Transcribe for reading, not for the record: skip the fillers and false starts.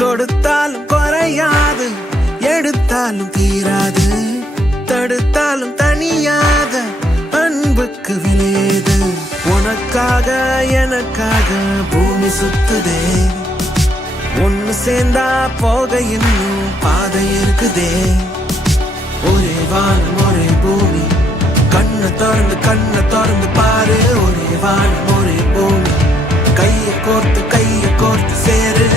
கொடுத்தாலும் குறையாது, எடுத்தாலும் தீராது, தடுத்தாலும் தனியாத அன்புக்கு விலையேது. உனக்காக எனக்காக பூமி சுத்துதே, ஒன்னு சேர்ந்தா போக இன்னும் பாதை இருக்குதே. ஒரே வானம் ஒரே பூமி, கண்ணை திறந்து பாரு. ஒரே வானம் ஒரே பூமி, கையை கோர்த்து சேரு.